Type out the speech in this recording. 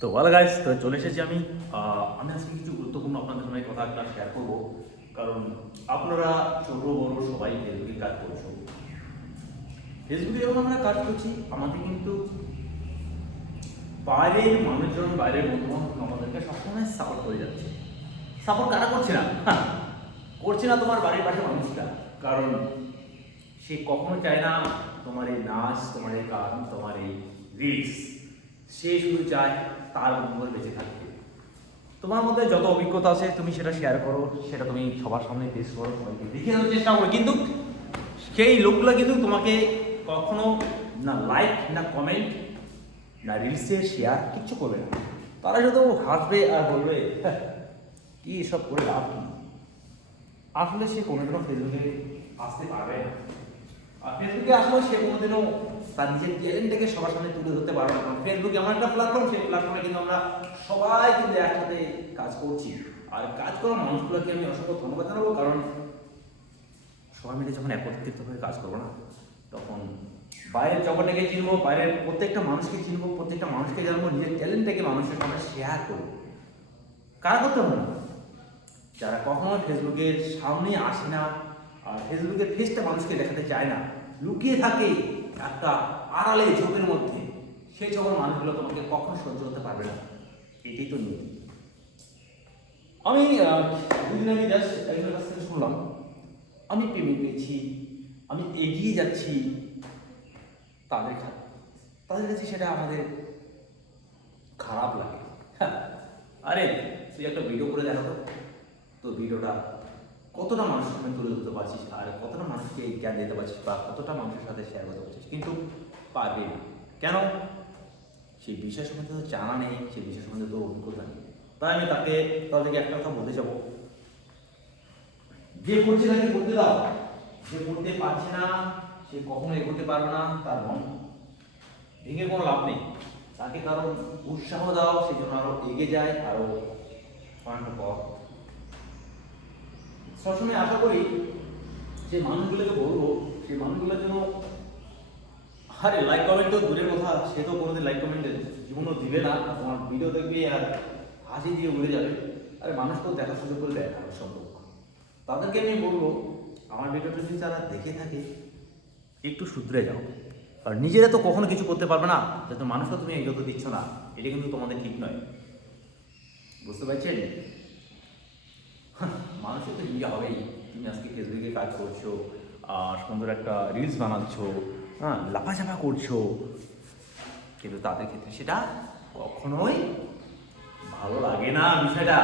তো ভালো গাইস, তো চলে এসেছি আমি আজকে কিছু গুরুত্বপূর্ণ আপনাদের সঙ্গে কথা একটা শেয়ার করব। কারণ আপনারা ছোট বড় সবাই ফেসবুকে কাজ করছো। ফেসবুকে যখন আমরা কাজ করছি আমাদের কিন্তু বাইরের মানুষজন, বাইরের বন্ধু বান্ধব আমাদেরকে সবসময় সাপোর্ট করে যাচ্ছে। সাপোর্ট কারা করছে না? করছে না তোমার বাড়ির পাশে মানুষটা। কারণ সে কখনো চায় না তোমার এই নাচ, তোমার এই গান, তোমার এই রিলস। সে শুধু চায় তার বন্ধুদের বেঁচে থাকতে। তোমার মধ্যে যত অভিজ্ঞতা আছে তুমি সেটা শেয়ার করো, সেটা তুমি সবার সামনে পেশ করো, সবাইকে দেখিয়ে দেওয়ার চেষ্টা করো। কিন্তু সেই লোকগুলো কিন্তু তোমাকে কখনো না লাইক, না কমেন্ট, না রিলসে শেয়ার কিচ্ছু করবে না। তারা শুধু হাসবে আর বলবে, "হ্যাঁ, কি এসব করে লাভ কি?" আসলে সে কোনোদিনও ফেসবুকে আসতে পারবে না। আর ফেসবুকে আসলেও সে কোনোদিনও তার নিজের ট্যালেন্টটাকে সবার সামনে তুলে ধরতে পারবে না। কারণ ফেসবুক এমন একটা প্ল্যাটফর্ম, সেই প্ল্যাটফর্মে কিন্তু আমরা সবাই কিন্তু একসাথে কাজ করছি। আর কাজ করা মানুষগুলোকে আমি অসংখ্য ধন্যবাদ জানাবো। কারণ সবাই মিলে যখন একত্রিত হয়ে কাজ করবো না, তখন বাইরের জগৎটাকে চিনবো, বাইরের প্রত্যেকটা মানুষকে চিনবো, প্রত্যেকটা মানুষকে জানবো, নিজের ট্যালেন্টটাকে মানুষের সামনে শেয়ার করবো। কারা করতে হবে না? যারা কখনো ফেসবুকের সামনে আসে না, আর ফেসবুকের ফেসটা মানুষকে দেখাতে চায় না, লুকিয়ে থাকে একটা আড়ালে ঝোপের মধ্যে, সেই সকল মানুষগুলো তোমাকে কখনো সহ্য করতে পারবে না। এটাই তো নীতি। আমি দুদিন আগে জাস্ট একজনের কাছ থেকে শুনলাম, আমি প্রেমে পেয়েছি, আমি এগিয়ে যাচ্ছি। তাদের তাদের কাছে সেটা আমাদের খারাপ লাগে। আরে তুই একটা ভিডিও করে দেখো তো ভিডিওটা কতটা মানুষের সামনে তুলে ধরতে পারছিস, আর কতটা মানুষকে জ্ঞান দিতে পারছিস, বা কতটা মানুষের সাথে শেয়ার করতে পারছিস। কিন্তু পারবি না। কেন? সেই বিষয় সম্বন্ধে তো জানা নেই, সেই বিষয় সম্বন্ধে তো অভিজ্ঞতা নেই। তাই আমি তাদেরকে একটা কথা বলতে যাবো, যে করছে তাকে করতে দাও। যে করতে পারছে না সে কখনো এগোতে পারবে না, তার মন ভেঙে কোনো লাভ নেই। তাকে কারণ উৎসাহ দাও, সেই জন্য আরো এগিয়ে যায়, আরো অনেকটা পথ। সবসময় আশা করি যে মানুষগুলোকে বলবো, সেই মানুষগুলোর জন্য আরে লাইক কমেন্ট তো দূরের কথা, সে তো কোনোদিন লাইক কমেন্ট জীবনও দিবে না। তোমার ভিডিও দেখবে আর হাসি দিয়ে উড়ে যাবে। আরে মানুষ তো দেখা সুযোগ করে দেয় না সম্পর্ক। তাদেরকে আমি বলবো, আমার ভিডিওটা যদি যারা দেখে থাকে একটু শুধরে যাও। আর নিজেরা তো কখনো কিছু করতে পারবে না, যাতে মানুষকে তুমি এগোতে দিচ্ছ না, এটা কিন্তু তোমাদের ঠিক নয়। বুঝতে পারছেন? মানুষের তো ইয়ে হবেই। তুমি আজকে ফেসবুকে কাজ করছো, সুন্দর একটা রিলস বানাচ্ছো, হ্যাঁ, লাফাঝাফা করছো, কিন্তু তাদের ক্ষেত্রে সেটা কখনোই ভালো লাগে না বিষয়টা।